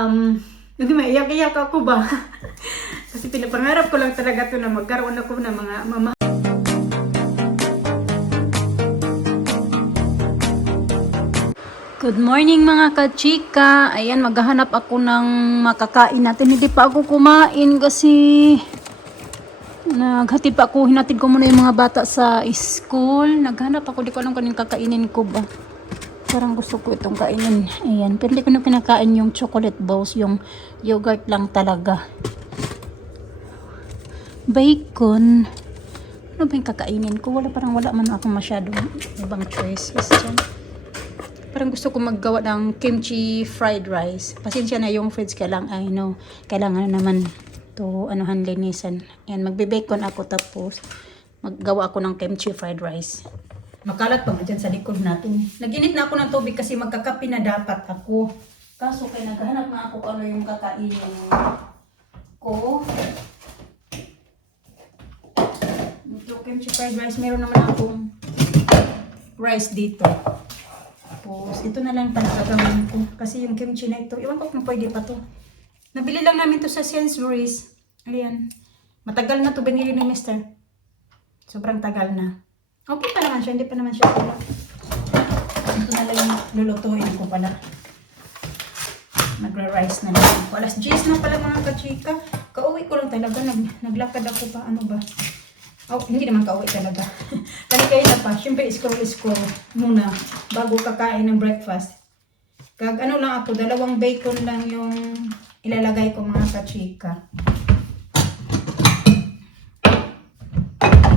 Hindi maiyak-iyak ako ba? Kasi pinapangarap ko lang talaga to na magkaroon ako ng mga mama. Good morning mga kachika. Ayan, maghahanap ako ng makakain natin. Hindi pa ako kumain kasi naghatid pa ako. Hinatid ko muna yung mga bata sa school. Naghanap ako. Di ko alam kung anong kakainin ko ba. Parang gusto ko itong kainin. Ayan. Pero hindi ko na pinakain yung chocolate balls. Yung yogurt lang talaga. Bacon. Ano ba yung kakainin ko? Parang wala man ako masyadong ibang choices dyan. Parang gusto ko maggawa ng kimchi fried rice. Pasensya na yung fridge kailangan, kailangan naman to linisan. Ayan, magbe-bacon ako tapos maggawa ako ng kimchi fried rice. Makalat pa dyan sa likod natin. Naginit na ako ng tubig kasi magkakape na dapat ako. Kaso kaya naghahanap na ako ano yung kakainin ko. Ito kimchi fried rice. Meron naman akong rice dito. Tapos, ito na lang panagagawin ko. Kasi yung kimchi na ito, iwan ko kung pwede pa to. Nabili lang namin to sa Sainsbury's. Ayan. Matagal na to binili ni Mister. Sobrang tagal na. Okay pa naman siya, hindi pa naman siya pala. Ito na lang yung lulutuin ko pala. Nagra-rice na lang ako. Alas 10 na pala mga kachika. Kauwi ko lang talaga. Naglakad ako pa. Ano ba? Oh, hindi naman kauwi talaga. Talikay na pa. Siyempre, scroll muna bago kakain ng breakfast. Ano lang ako, 2 bacon lang yung ilalagay ko mga kachika.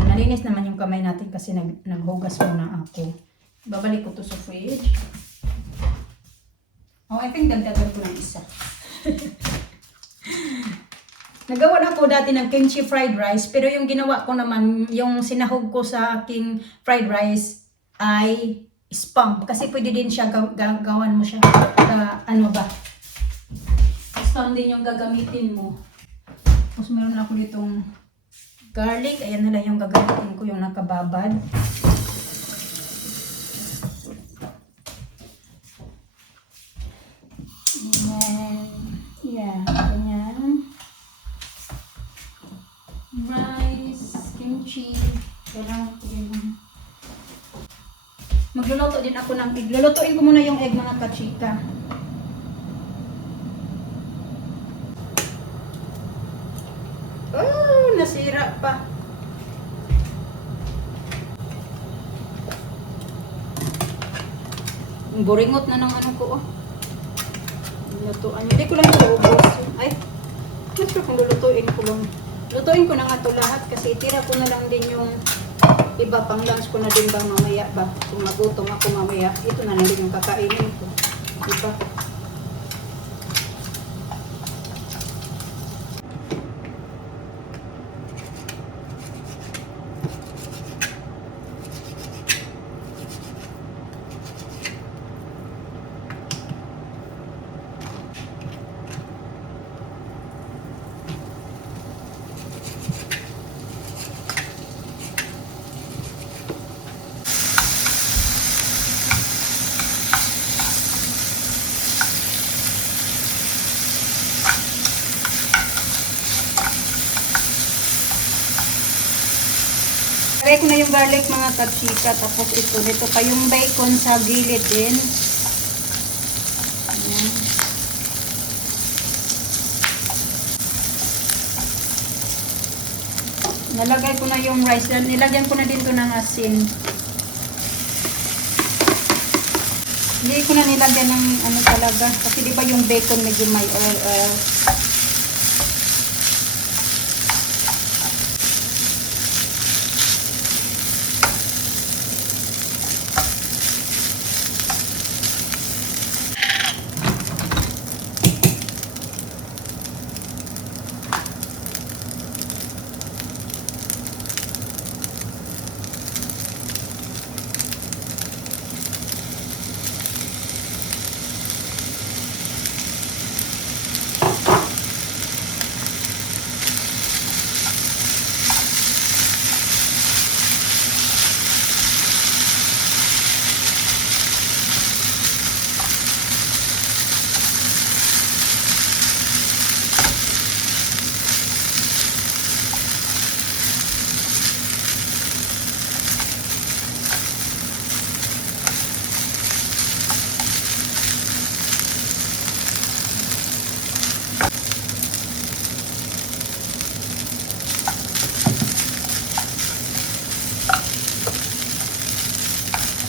Nalinis naman yung kamay natin kasi naghugas muna ako. Babalik ko to sa fridge. Oh, I think dagdagan ko ng isa. Nagawa na ako dati ng kimchi fried rice, pero yung ginawa ko naman, yung sinahog ko sa aking fried rice ay spam. Kasi pwede din siya, gawan mo siya, ano ba? Spam din yung gagamitin mo. Tapos meron ako ditong garlic, ayan na lang yung gagamitin ko, yung nakababad. Yeah, ganyan. Rice, kimchi, kailangan ko din. Magluluto din ako ng egg. Lulutuin ko muna yung egg mga kachika. Oh, nasira pa. Buringot na ng ano ko. Oh. Lutuan. Hindi ko lang iubos. Ay, not sure kung lulutuin ko lang. Lutuin ko na nga ito lahat kasi itira ko na lang din yung iba pang lunch ko na din ba mamaya ba. Kung magutom ako mamaya, ito na lang din yung kakainin ko. Diba? Try ko na yung garlic mga kachika. Tapos ito pa yung bacon sa gilid din. Ayan. Nalagay ko na yung rice. Nilagyan ko na din to ng asin. Hindi ko na nilagyan ng ano talaga. Kasi di ba yung bacon medyo may oil.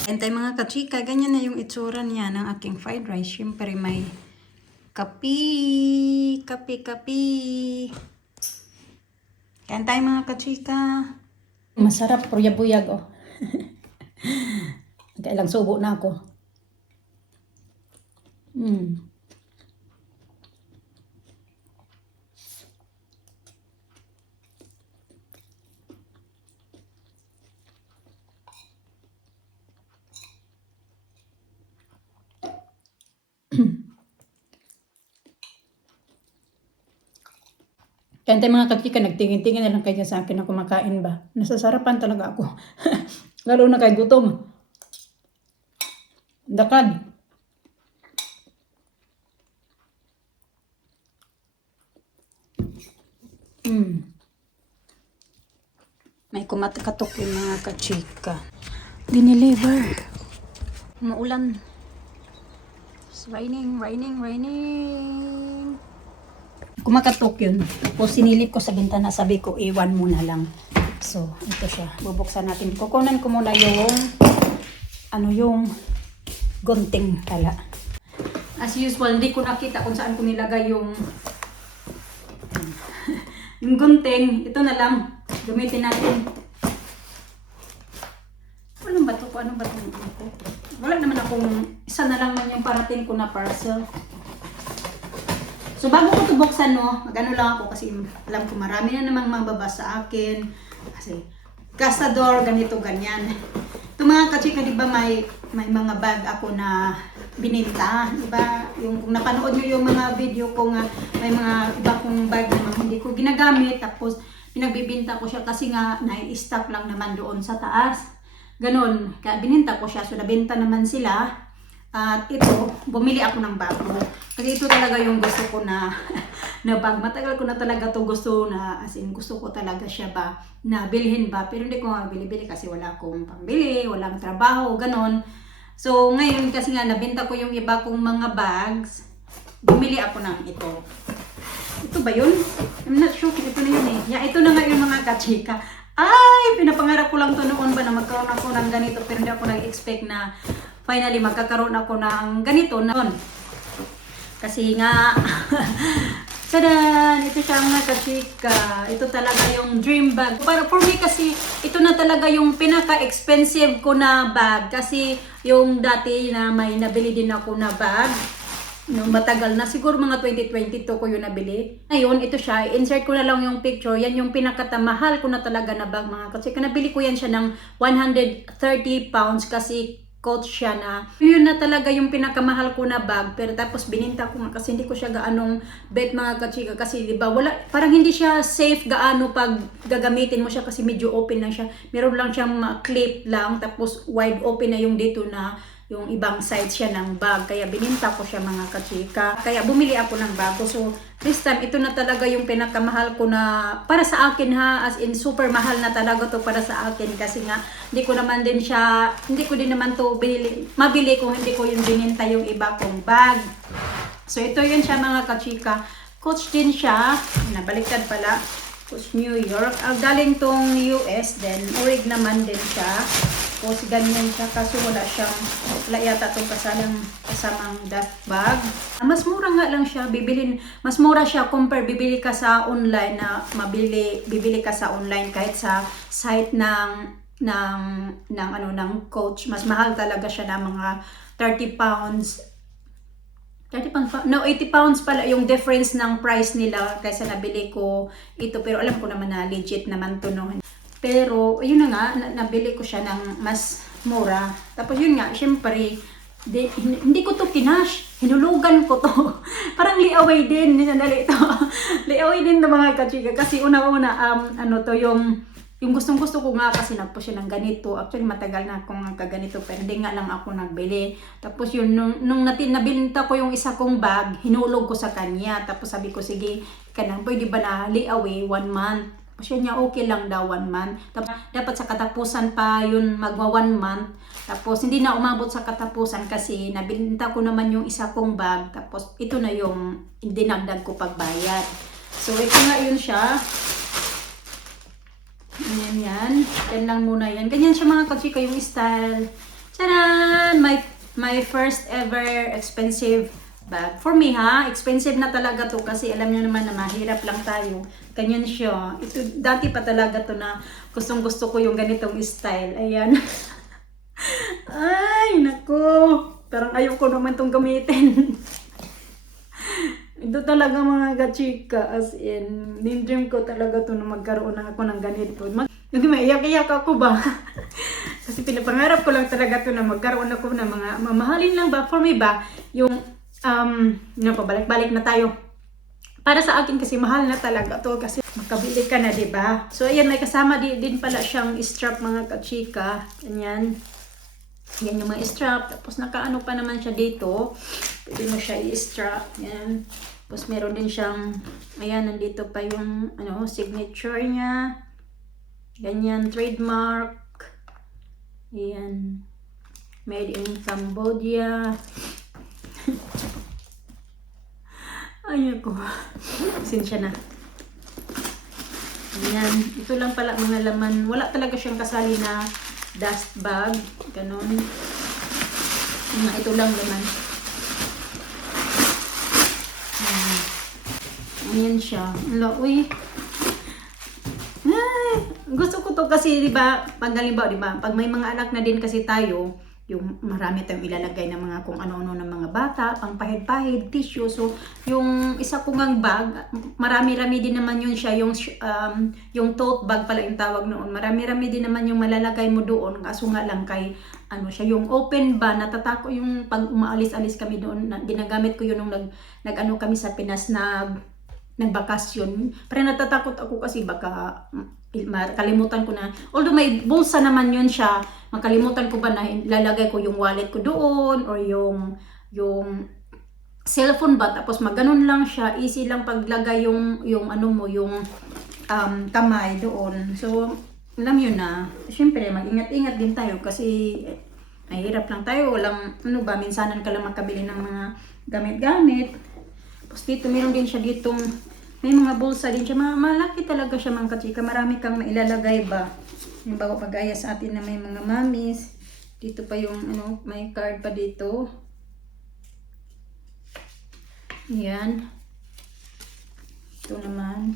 Antay mga kachika, ganyan na yung itsura niya ng aking fried rice. Siyempre may kapi. Kain tayo mga kachika. Masarap, buyag oh. Kailang subo na ako. Kaya tayo mga kachika, nagtingin-tingin na lang kayo sa akin na kumakain ba. Nasasarapan talaga ako. Lalo na kay gutom. Dakad. May kumakatok yung mga kachika. Dineliver. Maulan. It's raining. Kumakatok yun. Tapos sinilip ko sa bintana, sabi ko, iwan muna lang. So, ito siya. Bubuksan natin. Kukunan ko muna yung gunting pala. As usual, hindi ko nakita kung saan ko nilagay yung gunting. Ito na lang. Gamitin natin. Anong ba ito? Wala naman akong, isa na lang yung parating ko na parcel. So bago ko ito buksan, mag-ano lang ako kasi alam ko marami na namang mababasa sa akin. Kasi Castador, ganito, ganyan. Ito mga kachika, di ba may mga bag ako na bininta, di ba? Yung kung napanood nyo yung mga video ko nga, may mga iba kong bag na hindi ko ginagamit, tapos pinagbibinta ko siya kasi nga nai-stock lang naman doon sa taas. Ganon, kaya bininta ko siya, so nabenta naman sila. At ito, bumili ako ng bago. Kasi ito talaga yung gusto ko na bag. Matagal ko na talaga to gusto na, as in gusto ko talaga siya ba, na bilhin ba. Pero hindi ko nga bili-bili kasi wala akong pambili, walang trabaho, ganon. So ngayon kasi nga nabenta ko yung iba kong mga bags, bumili ako ng ito. Ito ba yun? I'm not sure kung ito na yun eh. Yeah, ito na nga yung mga kachika. Ay, pinapangarap ko lang to noon ba na magkaroon ako ng ganito, pero hindi ako nag-expect na finally magkakaroon ako ng ganito na yun. Kasi nga tadan, ito siya mga kachika. Ito talaga yung dream bag. Para for me kasi ito na talaga yung pinaka-expensive ko na bag kasi yung dati na may nabili din ako na bag no, matagal na, siguro mga 2022 ko yun nabili. Ngayon, ito siya, insert ko na lang yung picture. Yan yung pinakatamahal ko na talaga na bag mga kachika. Nabili ko yan siya ng 130 pounds kasi coach siya na. Yun na talaga yung pinakamahal ko na bag. Pero tapos bininta ko nga kasi hindi ko siya gaanong bet mga kachika. Kasi diba, wala, parang hindi siya safe gaano pag gagamitin mo siya kasi medyo open lang siya. Meron lang siyang clip lang tapos wide open na yung dito na yung ibang side siya ng bag. Kaya bininta ko siya mga kachika. Kaya bumili ako ng bago. So this time, ito na talaga yung pinakamahal ko na para sa akin ha. As in super mahal na talaga to para sa akin. Kasi nga, hindi ko din naman to mabili kung hindi ko yung bininta yung iba kong bag. So ito yun siya mga kachika. Coach din siya. Nabaliktad pala. Coach New York. Galing tong US din. Orig naman din siya. Tapos ganyan siya kaso wala yata itong kasamang dust bag. Mas mura nga lang siya, mas mura siya compare bibili ka sa online bibili ka sa online kahit sa site ng Coach. Mas mahal talaga siya na mga 30 pounds. 80 pounds pala yung difference ng price nila kaysa nabili ko ito. Pero alam ko naman na legit naman to no. Pero, yun na nga, nabili ko siya ng mas mura. Tapos yun nga, syempre, hindi ko to kinash. Hinulugan ko to. Parang liaway din. Sandali ito. Liaway din to mga kachika. Kasi una-una, yung gustong-gusto ko nga kasi nagpo siya ng ganito. Actually, matagal na akong nagkaganito. Pero hindi nga lang ako nagbili. Tapos yun, nung nabinta ko yung isa kong bag, hinulog ko sa kanya. Tapos sabi ko, sige, pwede ba na liaway 1 month? Siya niya okay lang daw 1 month. Tapos dapat sa katapusan pa yun magwa 1 month. Tapos hindi na umabot sa katapusan kasi nabinta ko naman yung isa kong bag. Tapos ito na yung dinagdag ko pagbayad. So ito nga yun siya. Yan. Yan lang muna yan. Ganyan siya mga kachika yung style. Taran! My first ever expensive bag. For me ha, expensive na talaga to kasi alam niyo naman na mahirap lang tayo. Ganyan siya. Ito, dati pa talaga to na gustong gusto ko yung ganitong style. Ayan. Ay, nako. Parang ayoko naman tong gamitin. Ito talaga mga kachika, as in, dream ko talaga to na magkaroon na ako ng ganito. Hindi maiyak-iyak ako ba? Kasi pinapangarap ko lang talaga to na magkaroon ako ng mga mamahalin lang ba? For me ba, yung, pabalik-balik na tayo. Para sa akin kasi mahal na talaga to kasi makabili ka na, diba? So ayan, may kasama din pala siyang strap mga kachika. Ganyan. Yan yung mga strap. Tapos nakaano pa naman siya dito. Pwede mo siya i-strap. Yan. Tapos meron din siyang, ayan, nandito pa yung signature niya. Ganyan, trademark. Ayan. Made in Cambodia. Ay, ako. Sinsya na. Ayan. Ito lang pala mga laman. Wala talaga siyang kasali na dust bag. Ganon. Ito lang laman. Ayan siya. Uy. Ay, gusto ko to kasi, di ba, pag halimbawa, di ba, pag may mga anak na din kasi tayo, yung marami tayong ilalagay ng mga kung ano-ano ng mga bata, pang pahid-pahid, tissue. So, yung isa kong ang bag, marami-rami din naman yun siya, yung tote bag pala yung tawag noon. Marami-rami din naman yung malalagay mo doon. Kaso nga lang kay, siya, yung open ba, natatako yung pag umaalis-alis kami doon, ginagamit ko yun nung nag-ano kami sa Pinas na nagbakasyon. Pero natatakot ako kasi baka kalimutan ko na. Although may bulsa naman yun siya, makalimutan ko ba na lalagay ko yung wallet ko doon or yung cellphone ba, tapos maganon lang siya, easy lang paglagay yung kamay doon. So alam yun na, syempre mag-ingat-ingat din tayo kasi mahirap lang tayo, walang minsanan ka lang makabili ng mga gamit-gamit. Tapos dito, meron din siya ditong, may mga bulsa din siya. Malaki talaga siya mga kachika. Marami kang mailalagay ba. Yung bago pag-aya sa atin na may mga mamis. Dito pa yung, may card pa dito. Ayan. Ito naman.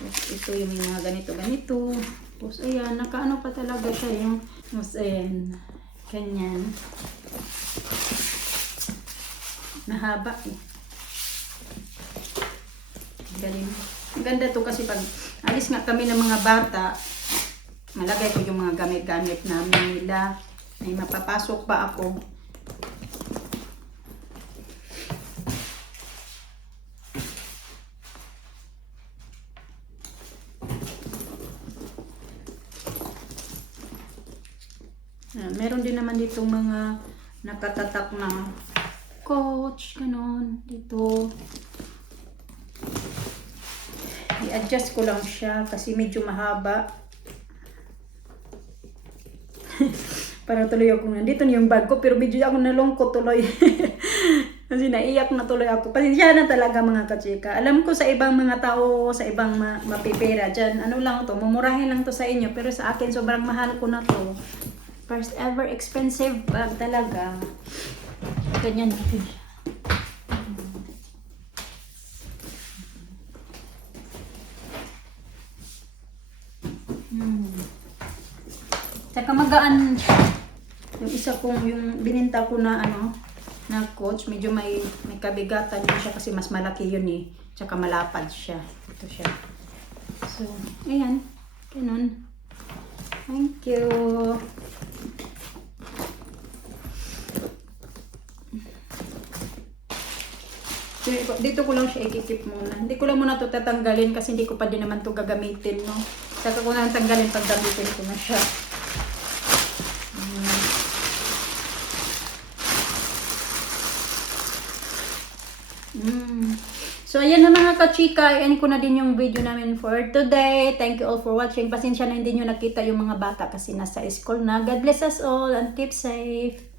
Tapos ito yung mga ganito-ganito. Tapos ayan, nakaano pa talaga siya yung, ayan, ganyan. Mahaba eh. Galing. Ang ganda to kasi pag alis nga kami ng mga bata, malagay ko yung mga gamit-gamit namin nila. May mapapasok pa ako. Meron din naman ditong mga nakatatak na coach, ganon, dito. I-adjust ko lang siya kasi medyo mahaba. Para tuloy ako, nandito na yung bag ko, pero medyo ako nalungkot tuloy. Kasi naiyak na tuloy ako. Pasensya na talaga mga kachika. Alam ko sa ibang mga tao, sa ibang mapipera dyan, lang to, mumurahin lang to sa inyo. Pero sa akin, sobrang mahal ko na to. First ever expensive bag talaga. Ganyan natin siya. Saka magaan siya. Yung isa kong, yung bininta ko na na coach, medyo may kabigatan yun siya kasi mas malaki yun eh. Tsaka malapad siya. Ito siya. So, ayan. Ganun. Thank you. Dito ko lang siya ikikip muna. Hindi ko lang muna ito tatanggalin kasi hindi ko pa din naman ito gagamitin, no? Saka ko lang tanggalin pag gamitin ko na siya. So, ayan na mga kachika. Ayan ko na din yung video namin for today. Thank you all for watching. Pasensya na hindi nyo nakita yung mga bata kasi nasa school na. God bless us all and keep safe.